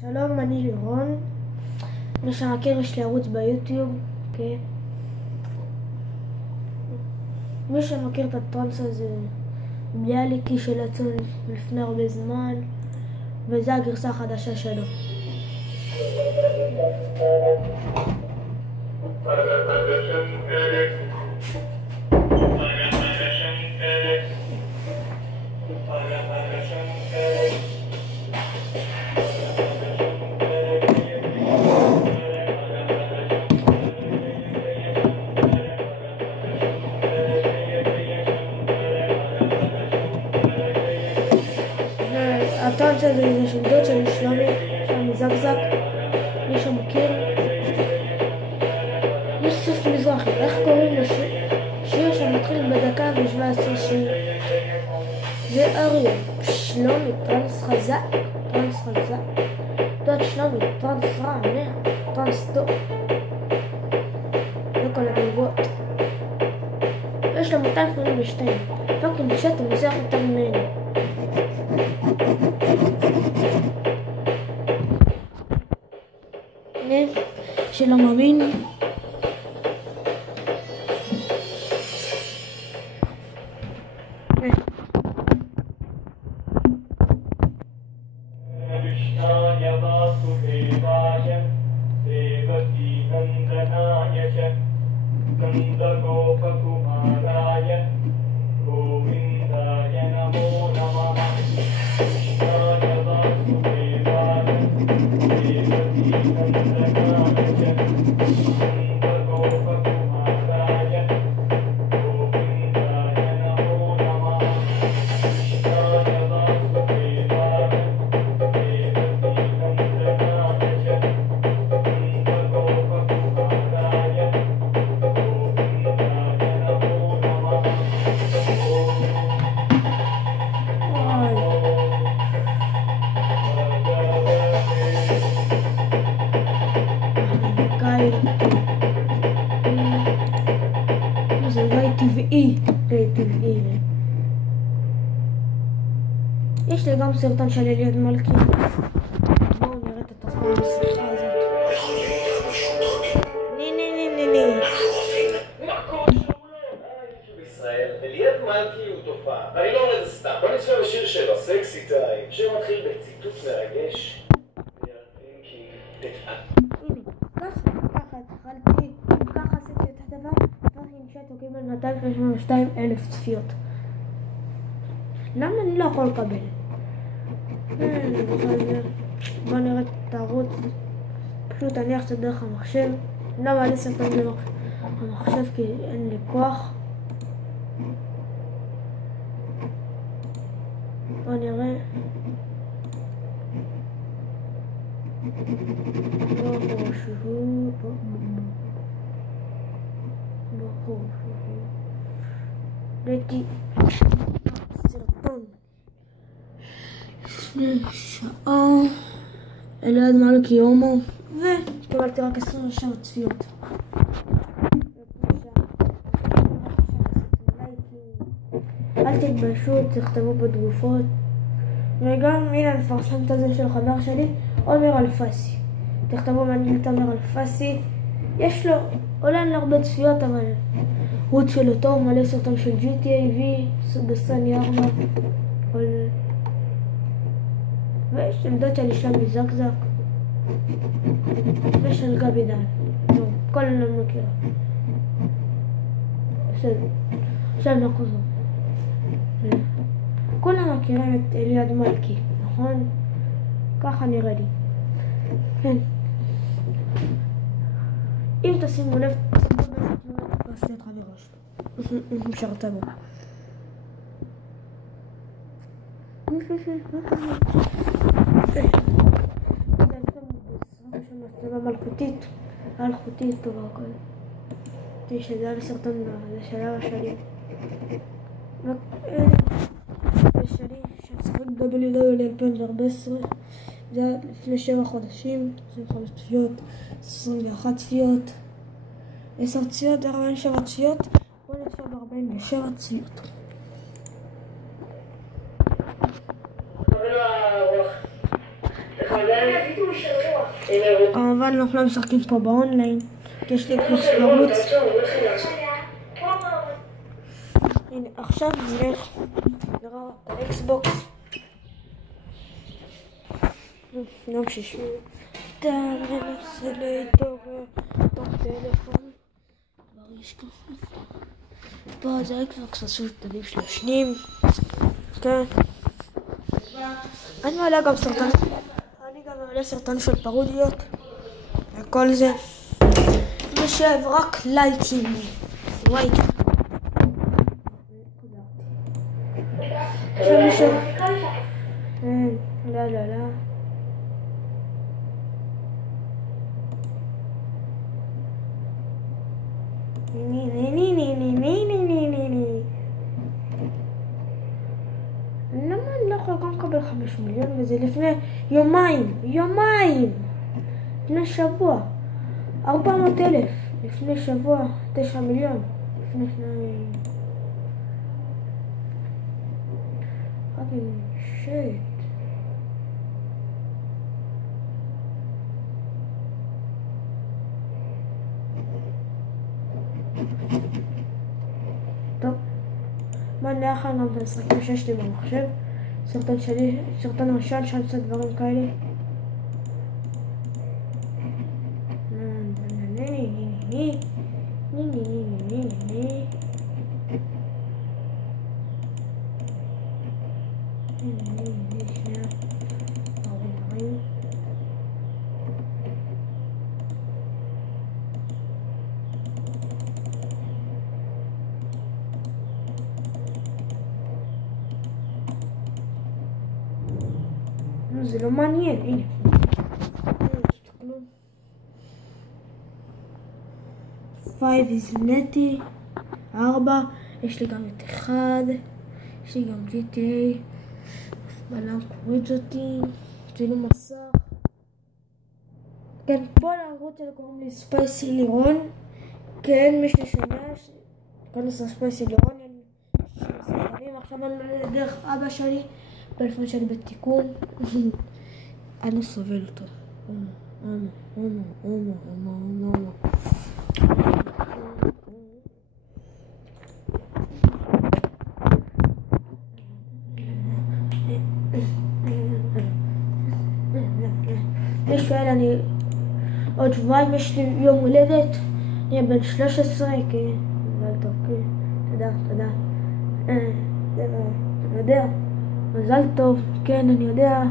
שלום, אני לירון. מי שמכיר, יש לי ערוץ ביוטיוב, אוקיי? מי שמכיר את הטרנס הזה, ביאליקי שיצא לפני הרבה זמן, וזו הגרסה החדשה שלו. הטרנס הזה זה של דוד של שלומי זגזג. מי שמכיר, יוסף מזרחי, איך קוראים לו? שיר שמתחיל בדקה ו17 שניות. זה אריה, שלומי, טרנס חזק, דוד שלומי, טרנס רע, טרנס טוב, וכל הדרגות. יש לו 282, פאקינג שט, הוא מזרח יותר ממני. שלא מאמין. זה די טבעי. יש לי גם סרטון של אליעד מלכי. בואו נראה את התוכנית בשיחה הזאת. מה קורה שלום? בישראל, אליעד מלכי הוא תופעה. אני לא אומר את זה סתם. בוא נצפה בשיר שלו, סקסי טיים, שמתחיל בציטוט מרגש. ככה עשיתי את הדבר, הוא קיבל 232,000 צפיות. למה אני לא יכול לקבל? בוא נראה את הערוץ. פשוט אני אעשה דרך המחשב. לא מעלה סרטון דרך המחשב כי אין לי כוח. בוא נראה. ראיתי סרטון לפני שעה, אליעד מלכי הומו, וקיבלתי רק 27 צפיות. אל תתביישו, תכתבו בתגובות. וגם הנה נפרסם את הזה של חבר שלי, עומר אלפסי. תכתבו מעניין את עומר אלפסי, יש לו, עולה להרבה צפיות, אבל רות שלו טוב, מלא סרטון של GTA V, בסני 4, ויש עמדות של שלומי זגזג, ושל גבי דן. טוב, כל אני לא מכירה. בסדר, עכשיו נחזור. כולם מכירים את אליעד מלכי, נכון? ככה נראה לי. כן. אם תשימו לב, תעשה את חברש. משרתה בו. אלחוטית טובה הכל. שזה היה בסרטון זה של אבא שלי. זה שלי שצחק WW2014. זה היה לפני 7 חודשים, 25 צפיות, 21 צפיות, 10 צפיות, 47 צפיות, בוא נצפה ב47 צפיות. תחזר אבל אנחנו לא משחקים פה באונליין, כי יש לי קורס לרוץ. הנה, עכשיו נלך לראות את האקסבוקס. יום שישי. אתה מנסה להתעורר בתוך טלפון. כבר יש ככה. פה זה האקסבוקס, עשו תנים של השנים. כן. אני מעלה גם סרטון. אני גם מעלה סרטון של פרודיות. וכל זה. ושב רק לייקים. וואי. עכשיו לא. למה אני לא יכולה גם לקבל 5 מיליון וזה לפני יומיים לפני שבוע 400,000 לפני שבוע 9 מיליון לפני שניים שיט טוב מה נלך גם את המשחקים שיש לי במחשב סרטון שלי, סרטון ראשון שאני עושה דברים כאלה זה לא מעניין, הנה. תסתכלו. 5 is נטי. 4. יש לי גם את 1. יש לי גם GTA. בלם קורית אותי. צילום מסך. כן, פה לערוץ שלי קוראים לי ספייסי לירון. כן, מי ששומע. קוראים לי ספייסי לירון. עכשיו אני דרך אבא שלי. בלפון שלי בתיקון. אני סובל אותו. אני שואל, אני עוד שבועיים יש לי יום הולדת, אני בן 13, כן, מזל טוב, כן, תודה. אני יודע, מזל טוב, כן, אני יודע.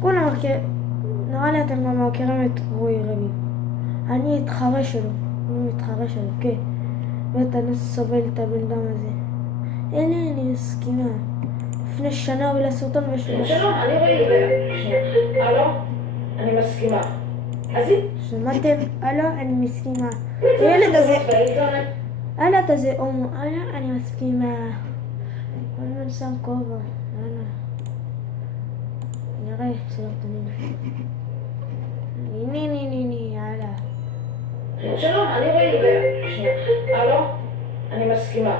כולם מכירים, נראה לי אתם גם מכירים את רועי רביב. אני מתחרה שלו, כן. ואני סובל את הבן אדם הזה. אני מסכימה. לפני שנה הוא לסרטון ושלוש. שלום, אני רועי רביב. הלו? אני מסכימה. שמעתם? הלו, אני מסכימה. הילד הזה הומו. הלו, אני מסכימה. אני שם כובע. הלו. נראה סרטונים. הלו. שלום, אני רועי רביב. הלו? אני מסכימה.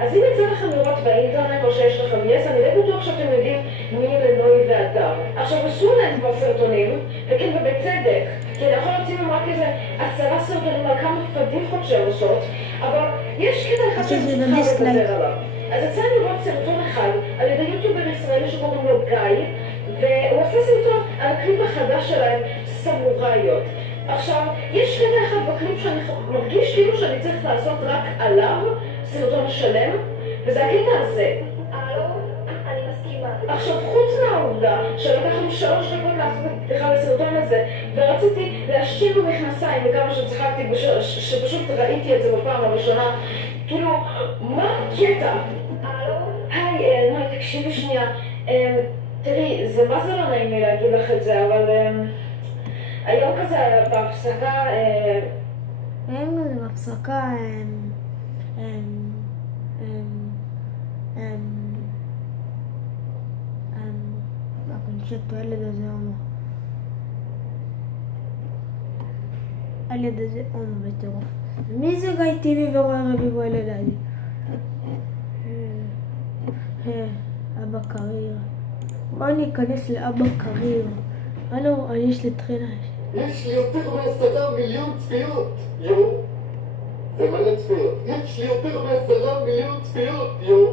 אז אם יצא לכם לראות באינטרנט או שיש לכם יס, אני די בטוח שאתם יודעים מי לנוי והדר. עכשיו, עשו להם כבר סרטונים, וכן ובצדק, כי אני יכול להוציא להם רק איזה 10 סרטונים על כמה פדיחות שהן עושות, אבל יש קטע אחד שאני צריכה לדבר עליו. אז יצא לי לראות סרטון אחד על ידי יוטיובר ישראלי שקוראים לו גיא, והוא עשה סרטון על הקליפ החדש שלהם, סמוראיות. עכשיו, יש קטע אחד בקליפ שאני מרגיש כאילו שאני צריך לעשות רק עליו סרטון שלם, וזה הקטע הזה. אני מסכימה. עכשיו, חוץ מהעובדה שלקח לי 3 דקות לעשות פתיחה לסרטון הזה, ורציתי להשתין במכנסיים וכמה שצחקתי שפשוט ראיתי את זה בפעם הראשונה, כאילו, מה הקטע? היי, נוי, תקשיבי שנייה. תראי, זה מה זה לא נעים לי להגיד לך את זה, אבל היום כזה בהפסקה... בהפסקה... הילד הזה הומו. הילד הזה הומו בטירוף. מי זה גיא טיבי ורועי רביב הילד הזה? קריר. בואו ניכנס לאבא קריר. הלו, יש לי תחילה. יש לי יותר מ10 מיליון צפיות, יו. זה מלא צפיות. יש לי יותר מ10 מיליון צפיות, יו.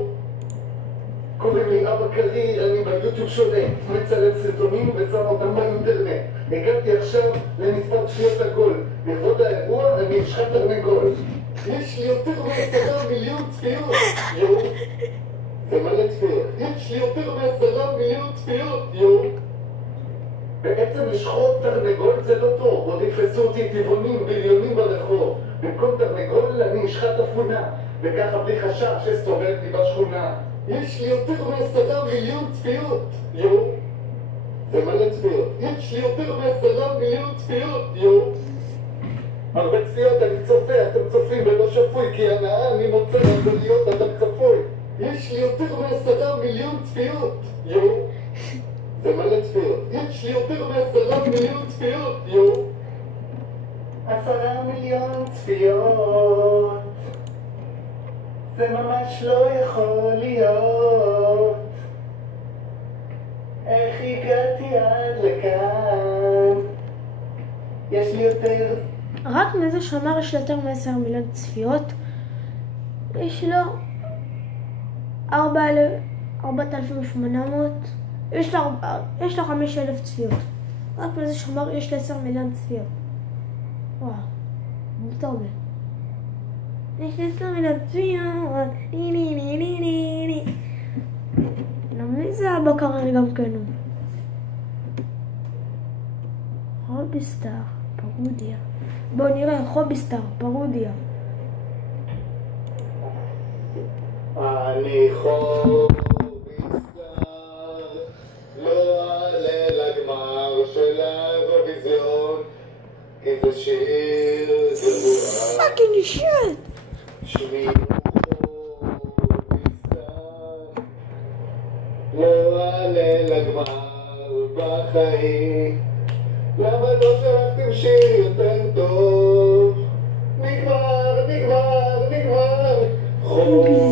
קוראים לי אבא קריר, אני ביוטיוב שולט, מצלם סרטונים ושם אותם באינטרנט. הגעתי עכשיו למספר צפיות עגול. לכבוד האירוע אני אשחט תרנגול. יש לי יותר מ10 מיליון צפיות, יו. זה מלא צפיות. יש לי יותר מ10 מיליון צפיות, יו. בעצם לשחוט תרנגול זה לא טוב, עוד יתפסו אותי טבעונים ביליונים ברחוב. במקום תרנגול אני אשחט אפונה, וככה בלי חשש שסתובב לי בשכונה. יש לי יותר מ10 מיליון צפיות, יו. זה מלא צפיות. יש לי יותר מ10 מיליון צפיות, יו. הרבה צפיות אני צופה, אתם צופים ולא שפוי, כי הנאה אני מוצא להיות אדם צפוי. יש לי יותר מ10 מיליון צפיות, יו. זה מלא צפיות. יש לי יותר מ10 מיליון צפיות, יו. 10 מיליון צפיות. זה ממש לא יכול להיות. איך הגעתי עד לכאן? יש לי יותר... רק מזה שאמר יש יותר מ10 מיליון צפיות, יש לו 4,800, יש לו 5,000 צפיות. רק מזה שאמר יש לו 10 מיליון צפיות. וואו, טוב. יש לי 10 מיליון צפיות. למי זה אבא קריר גם כן? הוביסטאר, פרודיה. בואו נראה, הוביסטאר, פרודיה. אני חוביסטאר, לא אעלה לגמר של האירוויזיון, כי זה שיר גרוע. פאקינג שיט! שמי חוביסטאר, לא אעלה לגמר בחיים. למה לא שלחתם שיר יותר טוב? נגמר. חוביסטאר